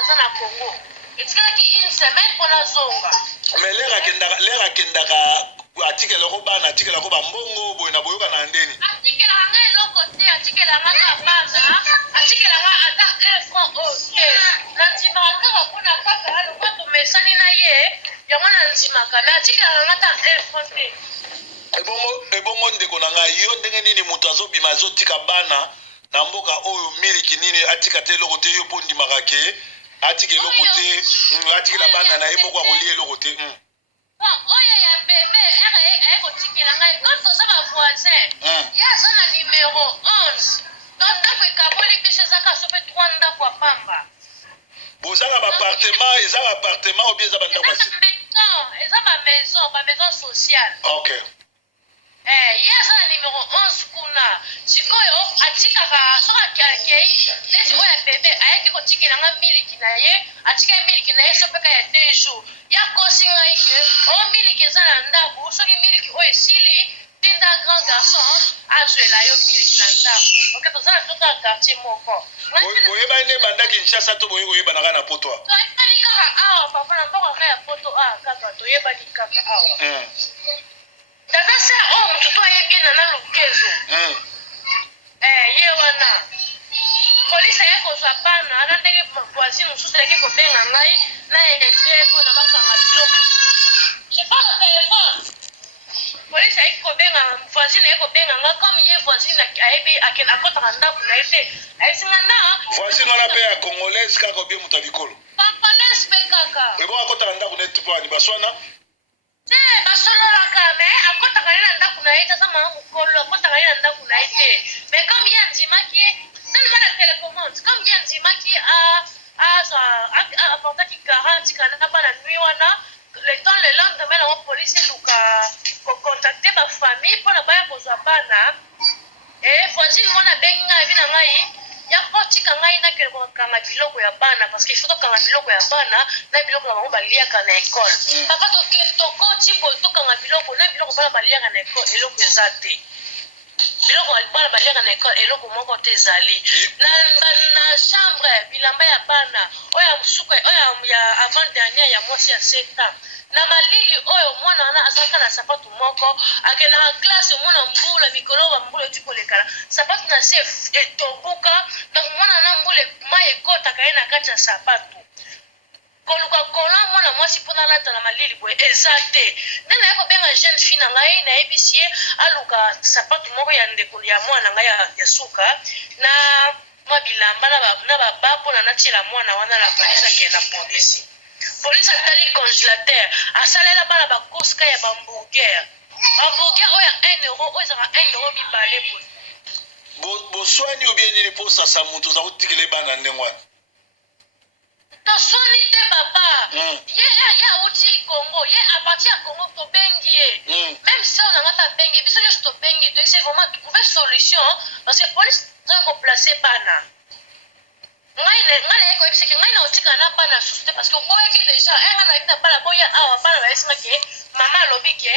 naza na Congo etikaki une semaine mpona zonga mais lera kendaka atikelako bana atikelako bambongo boye na boyoka na ndeni atikelaka nga eloko te atikelaka nga bana atikelaka ata 1 franc o te na ndimaka kaka mpona kaka aloba tomesani na ye yango na ndimaka me atikelaka nga ata 1 franc te ebongo ndeko na ngai yo ndenge nini moto azobima azotika bana na mboka oyo miliki nini atika te eloko te yo mpo ndimaka ke atika eloko te atikela bana na ye moko akolia eloko te oyo ya bebe ayekotikela ngai quand toza bavoisin ye aza na numero 11 donc ndako ekaboli biso ezaka so mpe 3 ndako ya pamba bozala baappartement eza baappartement obie eza bandako eza bamaison sociale ok ye aza na numero 11 kuna sikoyo atikaka soki akei neti oyo ya bebe ayaki kotikela nga miliki na ye atikali miliki na ye so mpeka ya 2 jours yakosi ngai ke o miliki eza na ndako soki miliki oyo esili tinda grand garçon azwela yo miliki na ndako ok toza na tota ya quartier moko boyebani nde banda kinshasa to boyebanaka na poto toyebani kaka awa papa na mboka ka ya poto awa kaka toyebani kaka awa tata se oyo motu to ayebi ye na lukezo ye wana polisi aye kozwa bana na ndenge voisine mosusu ayaki kobenga ngai na elete mpona bakanga biloko je parle téléphone polisi ayeki kobenga voisine aye kobenga ngai comme ye voisine ayebi akotaka ndako na ye te ayesinga nda voisine wana mpe ya congolaise kaka obie moto ya bikolo congolaise mpe kaka ebo akotaka ndako neti mpo ani baswana te basololaka me akotaka ye na ndako na ye te aza mama mokolo akotaka ye na ndako na ye te mais comme ye andimaki ye tellement na télécommande comme ye andimaki aportaki garanti kana bana nui wana le lendemain nango polisi eluka kocontacte bafamille mpona baya kozwa bana voisine mwana abengi ngai ebi na ngai yako tika ngai nakele kokanga biloko ya bana parce que il faut tokanga biloko ya bana na biloko na bango baliaka na ekole papa tokoti boye tokanga biloko na biloko bana baliaka na ekole eloko eza te biloko bana baliaka na ekole eloko moko te ezali na chambre bilamba ya bana oyo ya mosuku oyo ya avant dernier ya mwasi ya 7 ans na malili oyo mwana wana azalaka na sapatu moko akendaka classe mwana mbula mikolo bambula eti kolekala sapatu na se etobuka donc mwana wana mbula mai ekotaka ye na kati ya sapatu koluka kola mwana mwasi mpona alata na malili boye eza te nde naye kobenga jeune fille na ngai nayebisi ye aluka sapatu moko ya ndeko ya mwana ngai ya suka na mwa bilamba na baba mpona natiela mwana wana na polisi akende na polisi polisi atali congélateur asalela bana bakoska ya bamburger oyo ya 1 euro oyo ezaka 1 euro mibale boye boswani obie nini mpo sasa moto oza kotikela bana ndenge wana tosoni te papa ye auti Congo ye aparti ya Congo tobengi ye même si on nanga tabengi biso nyonso tobengi to essaie vraiment trouver solution parce que police doit koplace bana ngai naye koyebisa ke ngai na otika na bana susu te parce que oboyaki déjà enga na yebina bana boya awa bana bayesinga ke mama alobi ke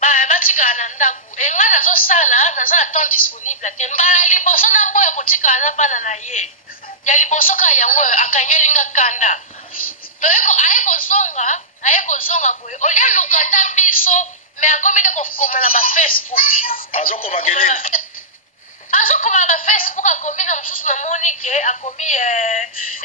batikala na ndako engai nazosala naza na temps disponible te mbala liboso na mboya kotikala na bana na ye ya liboso ka yango akanyelinga kanda toyeko aye kozonga boye olia luka ta biso me akomi nde kokoma na bafacebook azokoma kenini azokoma na bafacebook akomi na mosusu namoni ke akomi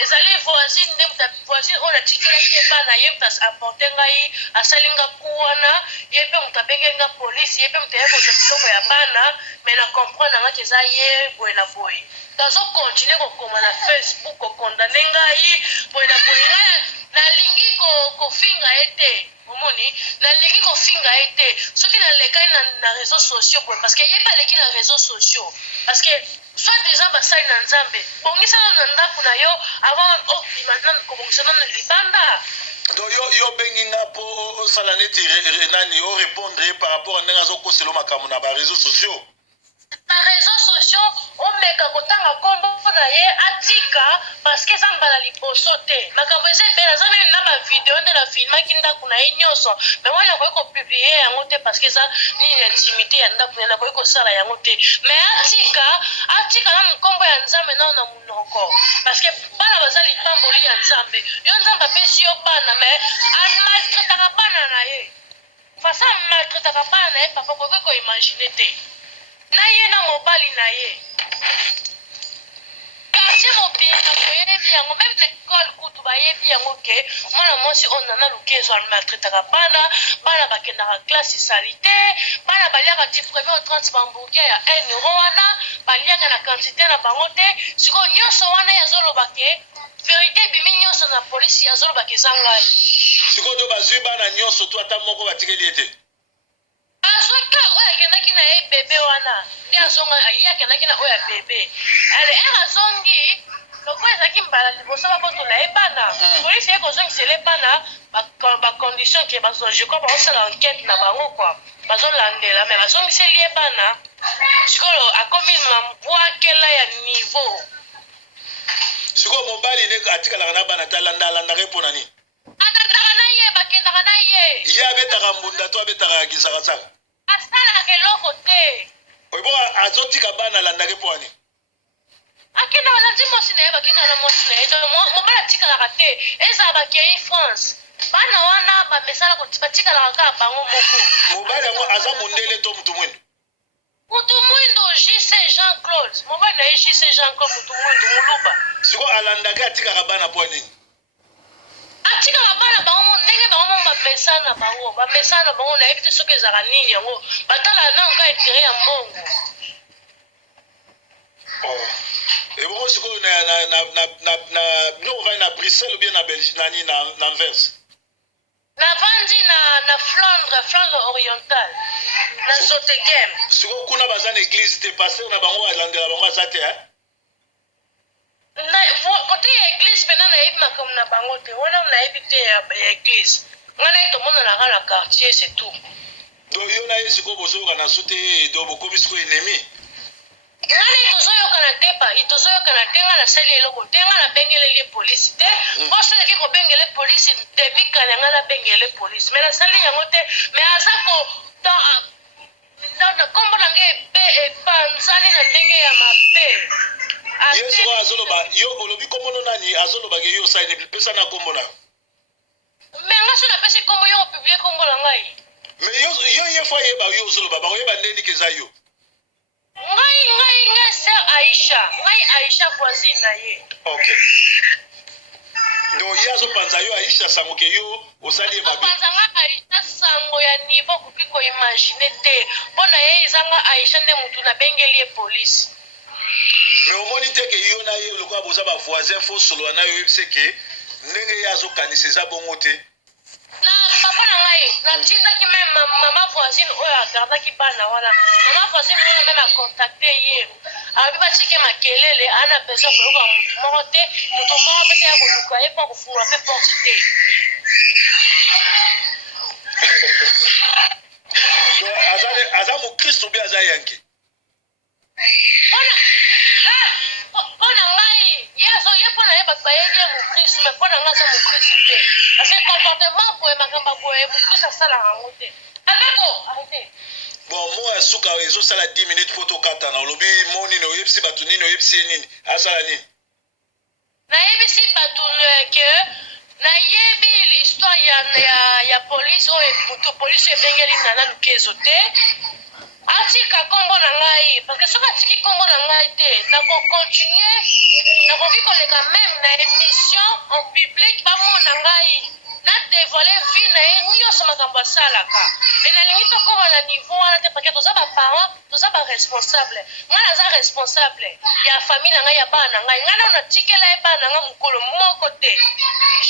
ezali voisine nde voisine oyo natikelaki ye bana ye moto aporte ngai asalinga ku wana ye mpe moto abengenga polisi ye mpe moto aye kozwa biloko ya bana me na comprendre nanga ke eza ye boye na boye tazokontinue kokoma na facebook kokondane ngai boye na boye ngai nalingi kofinga ye te omoni nalingi kofinga ye te soki nalekani na réseaux sociaux boye parce que ye mpe aleki na réseaux sociaux parce que soit disant basali na nzambe bongisana na ndako na yo avant okima kobongisana na libanda donc yo bengi nga mpo osala neti nani orépondre par rapport a ndenge azokosela makambo na baréseaux sociaux na réseaux sociaux omeka kotanga kombo na ye atika parce que eza mbala liboso te makambo eza ebele aza nani na bavideo nde nafilmaki ndako na ye nyonso me wana nakoki kopublie yango te parce que eza nini intimité ya ndako na nakoki kosala yango te me atika nanu nkombo ya nzambe nao na monoko parce que bana baza litambo poli ya nzambe yo nzambe apesi yo bana me amaltretaka bana na ye fasa amaltretaka bana na ye papa koki koimagine te na ye na mobali na ye quartier mobimba boyebi yango meme na ekole kutu bayebi yango ke mwana mwasi oyo nana lukezo amaltretaka bana bakendaka classe esali te bana baliaka du premier au 30 bambourger ya 1 euro wana baliaka na quantité na bango te sikoyo nyonso wana ye azoloba ke verité ebimi nyonso na polisi azoloba ke eza ngai sikoyo to bazwi bana nyonso to ata moko batikeli ye te azoka oyo akendaki na ye bebe wana nde azonga ye akendaki na oyo ya bebe ale ere azongi loko ezalaki mbala liboso babotola ye bana polisi ye kozongisela ye bana bacondition ke jekwa bazosala enquête na bango kua bazolandela me bazongiseli ye bana sikolo akomi mabwakela ya niveau sikoyo mobali nde atikalaka na bana te alandaka ye mpo na nini alandaka na ye bakendaka na ye ye abetaka mbunda to abetaka kisakasaka asalaka eloko te oyibo azotika bana alandaka ye mpo ani akenda balandi mwasi na ye bakenda na mwasi na ye mobali atikalaka te ezala bakei france bana wana bamesala batikalaka kaka bango moko mobali yango aza mondele to mutu mwindo mutu mwindo jc jean claude mobali na ye jc jean claude mutu mwindo moluba sikoyo alandaka atikaka bana mpo nini atikaka bana bango ndenge bango mo bamesana bango nayebi te soki ezalaka nini yango batala nango intere ya mbongo ebongo sikoyo biloko vai na bruxelles ou bien na belgique nani na anverse navandi na flandre orientale na zotegem sikoyo kuna baza na église te paster na bango alandela bango aza te kote ya église mpena nayebi makambo na bango te wana nayebi te ya église wana ye tomonanaka na quartier c'est tout do yo na ye sikoyo bozoyoka na su te do bokomi sikoyo enemi ngana tozoyokana te nga nasali eloko te nga nabengeleli ye polisi te mpo soki kobengele polisi debi kane nga nabengele polisi me nasali yango te me aza kombo na nge epanzani na ndenge ya mabe ye sikoyo azoloba yo olobi kombono nani azolobake yo osali pesa na kombo na me nga so napesi kombo yo kopiblie kombo na ngai me yo ye fo ayeba yo ozoloba bakoyeba ndeni keza yo ngai ser aisha voisine na ye ok donc ye azopanza yo aisha sango ke yo osali ye mabe apanzanga aisha sango ya niveau koki koimagine te mpo na ye ezanga aisha nde mutu nabengeli ye polisi me omoni te ke yo na ye lokola boza bavoisin fo solola na yo oyebise ke ndenge ye azokanisa eza bongo te na papa na ngai natindaki meme mama voisine oyo agardaki bana wana mama voisine wana meme akontakte ye alobi batike makelele ana besoin koyoka mutu moko te mutu moko mpe te ya koluka ye mpo kofungola mpe porte te aza mokristo mpe aza yanke mpo na ngai ye mpo na ye bato bayebi ye mokristo me mpo na ngai aza mokristo te parce que comportement boye makambo boye mokristo asalaka yango te alako arrete bon mo ya suka ezosala 10 minutes mpo tokatana olobi mo nini oyebisi bato nini oyebisi ye nini asala nini nayebisi bato ke nayebi l'histoire ya polisi oyo moto polisi ebengeli nana lukezo te atika kombo na ngai parce que soki atiki kombo na ngai te nakocontinue nakoki koleka meme na émission en public bamona ngai nadevoile vie na ye nyonso makambo asalaka me nalingi tokoma na niveau wana te parce toza baparent toza baresponsable ngai naza responsable ya famille na ngai ya bana na ngai ngai nao natikela ye bana na ngai mokolo moko te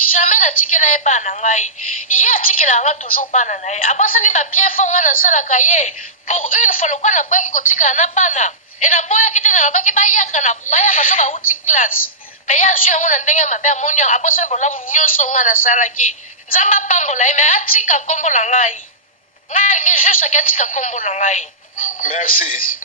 jamais natikela ye bana na ngai ye atikelaka nga toujours bana na ye abosani babien fo ngai nasalaka ye pour une fois lokola naboyaki kotikala na bana e naboyaki te nalobaki bayaka so bauti classe me ye azwi yango na ndenge ya mabe amoni yango abosani bolamu nyonso ngai nasalaki nzambe apambola ye me atika kombo na ngai ngai alingi juste aki atika kombo na ngai merci